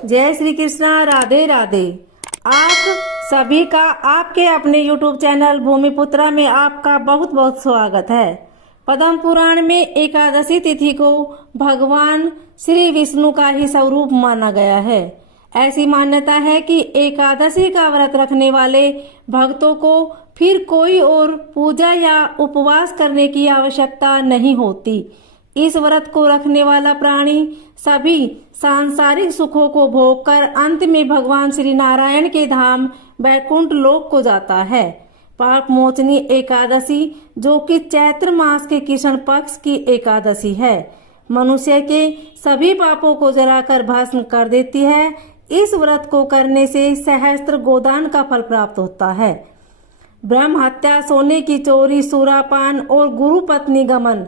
जय श्री कृष्णा, राधे राधे। आप सभी का आपके अपने YouTube चैनल भूमिपुत्रा में आपका बहुत बहुत स्वागत है। पद्म पुराण में एकादशी तिथि को भगवान श्री विष्णु का ही स्वरूप माना गया है। ऐसी मान्यता है कि एकादशी का व्रत रखने वाले भक्तों को फिर कोई और पूजा या उपवास करने की आवश्यकता नहीं होती। इस व्रत को रखने वाला प्राणी सभी सांसारिक सुखों को भोगकर अंत में भगवान श्री नारायण के धाम वैकुंठ लोक को जाता है। पाप मोचनी एकादशी, जो कि चैत्र मास के कृष्ण पक्ष की एकादशी है, मनुष्य के सभी पापों को जलाकर भस्म कर देती है। इस व्रत को करने से सहस्त्र गोदान का फल प्राप्त होता है। ब्रह्म हत्या, सोने की चोरी, सुरापान और गुरु पत्नी गमन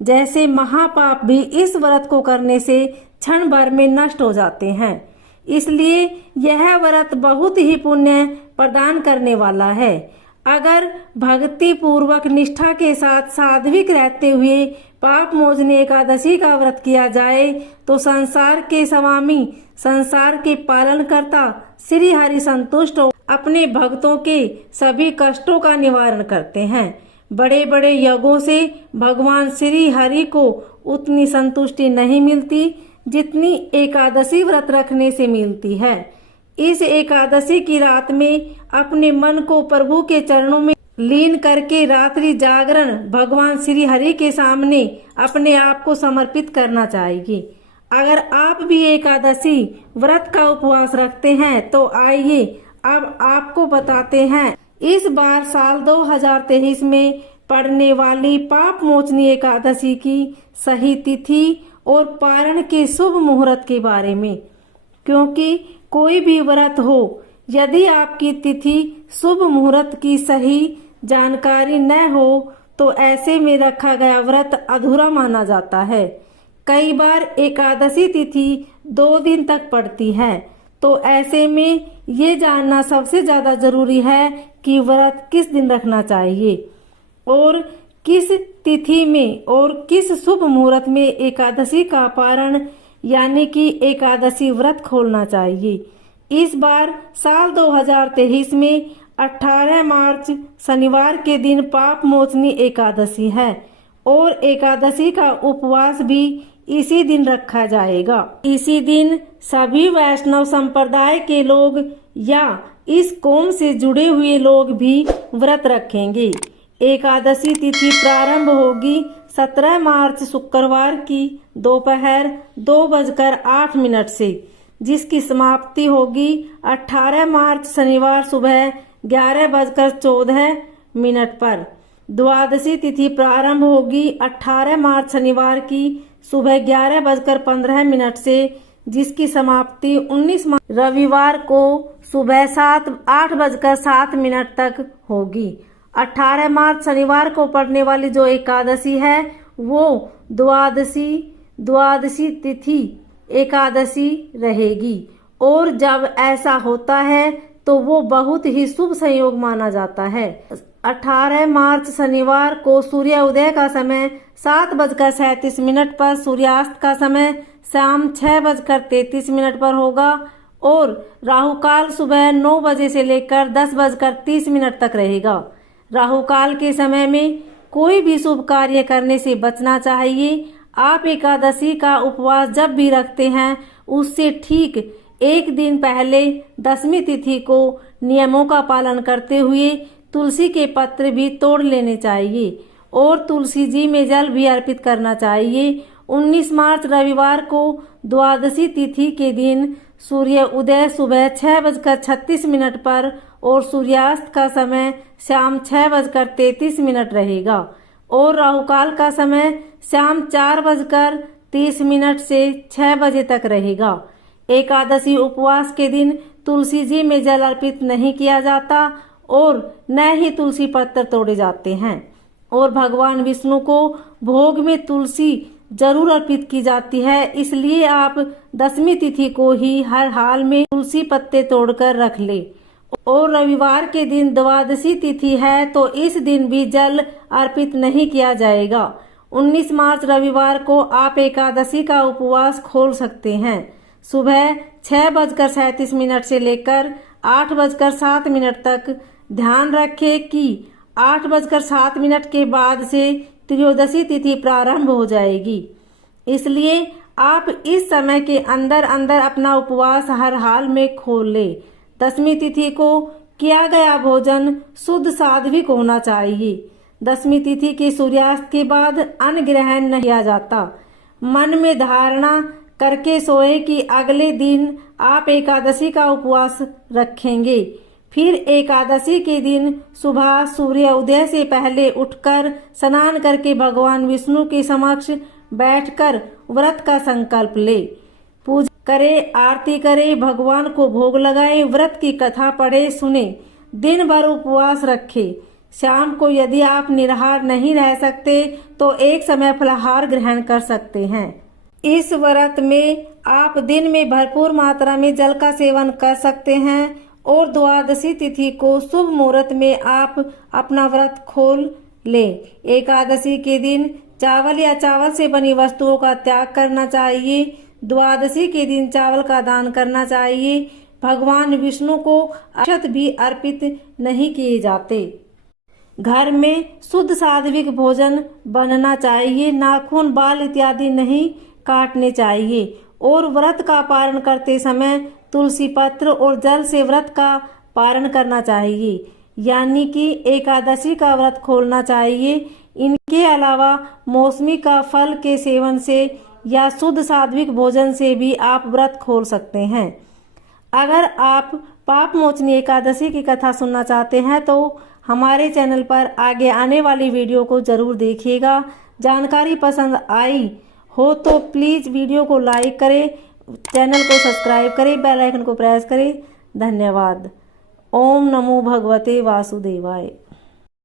जैसे महापाप भी इस व्रत को करने से क्षण भर में नष्ट हो जाते हैं। इसलिए यह व्रत बहुत ही पुण्य प्रदान करने वाला है। अगर भक्ति पूर्वक निष्ठा के साथ सात्विक रहते हुए पाप मोचनी एकादशी का व्रत किया जाए तो संसार के स्वामी, संसार के पालनकर्ता श्री हरि संतुष्ट हो अपने भक्तों के सभी कष्टों का निवारण करते हैं। बड़े बड़े यज्ञों से भगवान श्री हरि को उतनी संतुष्टि नहीं मिलती जितनी एकादशी व्रत रखने से मिलती है। इस एकादशी की रात में अपने मन को प्रभु के चरणों में लीन करके रात्रि जागरण भगवान श्री हरि के सामने अपने आप को समर्पित करना चाहिए। अगर आप भी एकादशी व्रत का उपवास रखते हैं तो आइए अब आपको बताते हैं इस बार साल 2023 में पड़ने वाली पाप मोचनी एकादशी की सही तिथि और पारण के शुभ मुहूर्त के बारे में। क्योंकि कोई भी व्रत हो, यदि आपकी तिथि शुभ मुहूर्त की सही जानकारी न हो तो ऐसे में रखा गया व्रत अधूरा माना जाता है। कई बार एकादशी तिथि 2 दिन तक पड़ती है, तो ऐसे में ये जानना सबसे ज्यादा जरूरी है कि व्रत किस दिन रखना चाहिए और किस तिथि में और किस शुभ मुहूर्त में एकादशी का पारण यानी कि एकादशी व्रत खोलना चाहिए। इस बार साल 2023 में 18 मार्च शनिवार के दिन पाप मोचनी एकादशी है और एकादशी का उपवास भी इसी दिन रखा जाएगा। इसी दिन सभी वैष्णव संप्रदाय के लोग या इस कौम से जुड़े हुए लोग भी व्रत रखेंगे। एकादशी तिथि प्रारंभ होगी 17 मार्च शुक्रवार की दोपहर 2:08 से, जिसकी समाप्ति होगी 18 मार्च शनिवार सुबह 11:14 पर। द्वादशी तिथि प्रारंभ होगी 18 मार्च शनिवार की सुबह 11:15 से, जिसकी समाप्ति 19 मार्च रविवार को सुबह 8:07 तक होगी। 18 मार्च शनिवार को पड़ने वाली जो एकादशी है वो द्वादशी तिथि एकादशी रहेगी और जब ऐसा होता है तो वो बहुत ही शुभ संयोग माना जाता है। 18 मार्च शनिवार को सूर्य उदय का समय 7:37 पर, सूर्यास्त का समय शाम 6:33 पर होगा और राहु काल सुबह 9 बजे से लेकर 10:30 तक रहेगा। राहु काल के समय में कोई भी शुभ कार्य करने से बचना चाहिए। आप एकादशी का उपवास जब भी रखते हैं उससे ठीक 1 दिन पहले 10वीं तिथि को नियमों का पालन करते हुए तुलसी के पत्र भी तोड़ लेने चाहिए और तुलसी जी में जल भी अर्पित करना चाहिए। 19 मार्च रविवार को द्वादशी तिथि के दिन सूर्य उदय सुबह 6:36 पर और सूर्यास्त का समय शाम 6:33 रहेगा और राहुकाल का समय शाम 4:30 से 6 बजे तक रहेगा। एकादशी उपवास के दिन तुलसी जी में जल अर्पित नहीं किया जाता और न ही तुलसी पत्र तोड़े जाते हैं और भगवान विष्णु को भोग में तुलसी जरूर अर्पित की जाती है। इसलिए आप 10वीं तिथि को ही हर हाल में तुलसी पत्ते तोड़कर रख ले। और रविवार के दिन द्वादशी तिथि है तो इस दिन भी जल अर्पित नहीं किया जाएगा। 19 मार्च रविवार को आप एकादशी का उपवास खोल सकते हैं। सुबह 6:37 से लेकर 8:07 तक। ध्यान रखें कि 8:07 के बाद से त्रयोदशी तिथि प्रारंभ हो जाएगी, इसलिए आप इस समय के अंदर अंदर अपना उपवास हर हाल में खोल ले। दशमी तिथि को किया गया भोजन शुद्ध सात्विक होना चाहिए। दशमी तिथि के सूर्यास्त के बाद अन्न ग्रहण नहीं किया जाता। मन में धारणा करके सोए कि अगले दिन आप एकादशी का उपवास रखेंगे। फिर एकादशी के दिन सुबह सूर्य उदय से पहले उठकर स्नान करके भगवान विष्णु के समक्ष बैठकर व्रत का संकल्प ले। पूजा करे, आरती करे, भगवान को भोग लगाए, व्रत की कथा पढ़े सुने, दिन भर उपवास रखे। शाम को यदि आप निराहार नहीं रह सकते तो एक समय फलाहार ग्रहण कर सकते हैं। इस व्रत में आप दिन में भरपूर मात्रा में जल का सेवन कर सकते हैं और द्वादशी तिथि को शुभ मुहूर्त में आप अपना व्रत खोल ले। एकादशी के दिन चावल या चावल से बनी वस्तुओं का त्याग करना चाहिए। द्वादशी के दिन चावल का दान करना चाहिए। भगवान विष्णु को अक्षत भी अर्पित नहीं किए जाते। घर में शुद्ध सात्विक भोजन बनना चाहिए। नाखून, बाल इत्यादि नहीं काटने चाहिए और व्रत का पारण करते समय तुलसी पत्र और जल से व्रत का पारण करना चाहिए, यानी कि एकादशी का व्रत खोलना चाहिए। इनके अलावा मौसमी का फल के सेवन से या शुद्ध सात्विक भोजन से भी आप व्रत खोल सकते हैं। अगर आप पाप मोचनी एकादशी की कथा सुनना चाहते हैं तो हमारे चैनल पर आगे आने वाली वीडियो को जरूर देखिएगा। जानकारी पसंद आई हो तो प्लीज़ वीडियो को लाइक करें, चैनल को सब्सक्राइब करें, बेल आइकन को प्रेस करें। धन्यवाद। ओम नमो भगवते वासुदेवाय।